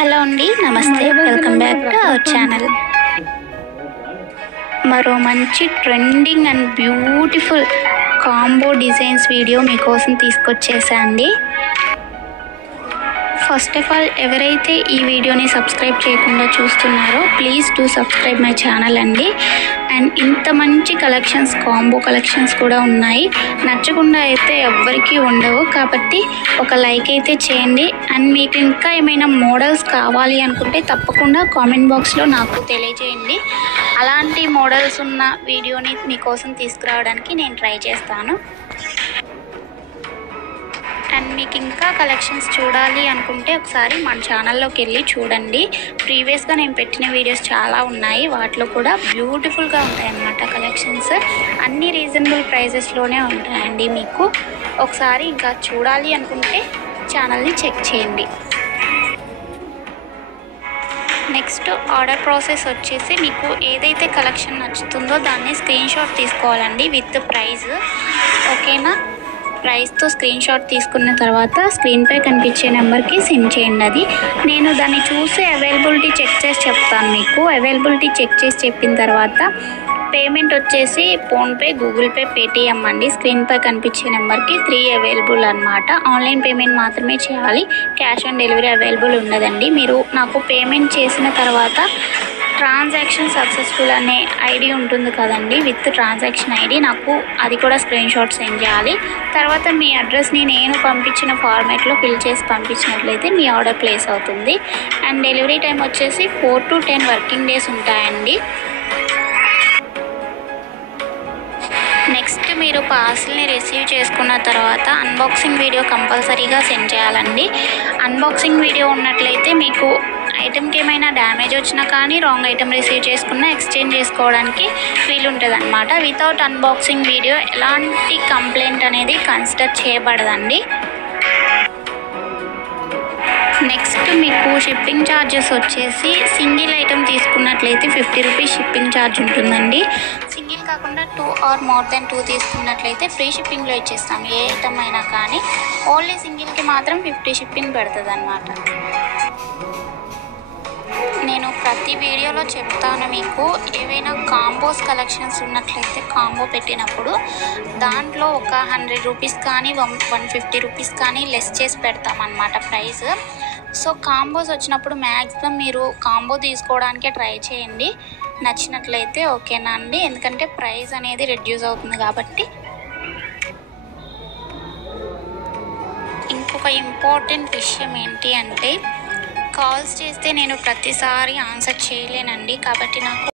Hello అండి, నమస్తే. Welcome back to our channel. మరో మంచి trending and beautiful combo designs video మీకోసం తీసుకొచ్చేసా అండి. ఫస్ట్ ఆఫ్ ఆల్, ఎవరైతే ఈ వీడియోని సబ్స్క్రైబ్ చేయకుండా చూస్తున్నారో please do subscribe my channel అండి. అండ్ ఇంత మంచి కలెక్షన్స్, కాంబో కలెక్షన్స్ కూడా ఉన్నాయి. నచ్చకుండా అయితే ఎవ్వరికీ ఉండవు, కాబట్టి ఒక లైక్ అయితే చేయండి. అండ్ మీకు ఇంకా ఏమైనా మోడల్స్ కావాలి అనుకుంటే తప్పకుండా కామెంట్ బాక్స్లో నాకు తెలియజేయండి. అలాంటి మోడల్స్ ఉన్న వీడియోని మీకోసం తీసుకురావడానికి నేను ట్రై చేస్తాను. అండ్ మీకు ఇంకా కలెక్షన్స్ చూడాలి అనుకుంటే ఒకసారి మన ఛానల్లోకి వెళ్ళి చూడండి. ప్రీవియస్గా నేను పెట్టిన వీడియోస్ చాలా ఉన్నాయి, వాటిలో కూడా బ్యూటిఫుల్గా ఉంటాయన్నమాట కలెక్షన్స్. అన్ని రీజనబుల్ ప్రైజెస్లోనే ఉంటాయండి. మీకు ఒకసారి ఇంకా చూడాలి అనుకుంటే ఛానల్ని చెక్ చేయండి. నెక్స్ట్ ఆర్డర్ ప్రాసెస్ వచ్చేసి, మీకు ఏదైతే కలెక్షన్ నచ్చుతుందో దాన్ని స్క్రీన్ షాట్ తీసుకోవాలండి విత్ ప్రైస్. ఓకేనా? ప్రైస్తో స్క్రీన్ షాట్ తీసుకున్న తర్వాత స్క్రీన్పై కనిపించే నెంబర్కి సెండ్ చేయండి. అది నేను దాన్ని చూసి అవైలబిలిటీ చెక్ చేసి చెప్తాను. మీకు అవైలబిలిటీ చెక్ చేసి చెప్పిన తర్వాత పేమెంట్ వచ్చేసి ఫోన్పే, గూగుల్ పే, పేటిఎం అండి. స్క్రీన్పై కనిపించే నెంబర్కి 3 అవైలబుల్ అనమాట. ఆన్లైన్ పేమెంట్ మాత్రమే చేయాలి, క్యాష్ ఆన్ డెలివరీ అవైలబుల్ ఉండదండి. మీరు నాకు పేమెంట్ చేసిన తర్వాత ట్రాన్సాక్షన్ సక్సెస్ఫుల్ అనే ఐడి ఉంటుంది కదండి, విత్ ట్రాన్సాక్షన్ ఐడి, నాకు అది కూడా స్క్రీన్ షాట్ సెండ్ చేయాలి. తర్వాత మీ అడ్రస్ని నేను పంపించిన ఫార్మాట్లో ఫిల్ చేసి పంపించినట్లయితే మీ ఆర్డర్ ప్లేస్ అవుతుంది. అండ్ డెలివరీ టైం వచ్చేసి 4 to 10 వర్కింగ్ డేస్ ఉంటాయండి. నెక్స్ట్ మీరు పార్సిల్ని రిసీవ్ చేసుకున్న తర్వాత అన్బాక్సింగ్ వీడియో కంపల్సరీగా సెండ్ చేయాలండి. అన్బాక్సింగ్ వీడియో ఉన్నట్లయితే మీకు ఐటెంకి ఏమైనా డ్యామేజ్ వచ్చినా కానీ, రాంగ్ ఐటెం రిసీవ్ చేసుకున్నా ఎక్స్చేంజ్ చేసుకోవడానికి వీలుంటుంది అనమాట. వితౌట్ అన్బాక్సింగ్ వీడియో ఎలాంటి కంప్లైంట్ అనేది కన్సిడర్ చేయబడదండి. నెక్స్ట్ మీకు షిప్పింగ్ ఛార్జెస్ వచ్చేసి, సింగిల్ ఐటెం తీసుకున్నట్లయితే 50 రూపీస్ షిప్పింగ్ ఛార్జ్ ఉంటుందండి. సింగిల్ కాకుండా 2 or more than 2 తీసుకున్నట్లయితే ఫ్రీ షిప్పింగ్లో ఇచ్చేస్తాం. ఏ ఐటమ్ అయినా కానీ ఓన్లీ సింగిల్కి మాత్రం 50 షిప్పింగ్ పడుతుంది అన్నమాట. నేను ప్రతి వీడియోలో చెప్తాను, మీకు ఏవైనా కాంబోస్ కలెక్షన్స్ ఉన్నట్లయితే కాంబో పెట్టినప్పుడు దాంట్లో ఒక 100 రూపీస్ కానీ 150 రూపీస్ కానీ లెస్ చేసి పెడతామన్నమాట ప్రైస్. సో కాంబోస్ వచ్చినప్పుడు మ్యాక్సిమం మీరు కాంబో తీసుకోవడానికే ట్రై చేయండి నచ్చినట్లయితే. ఓకేనా అండి? ఎందుకంటే ప్రైస్ అనేది రెడ్యూస్ అవుతుంది కాబట్టి. ఇంకొక ఇంపార్టెంట్ విషయం ఏంటి అంటే, కాల్స్ చేస్తే నేను ప్రతిసారి ఆన్సర్ చేయలేనండి. కాబట్టి నాకు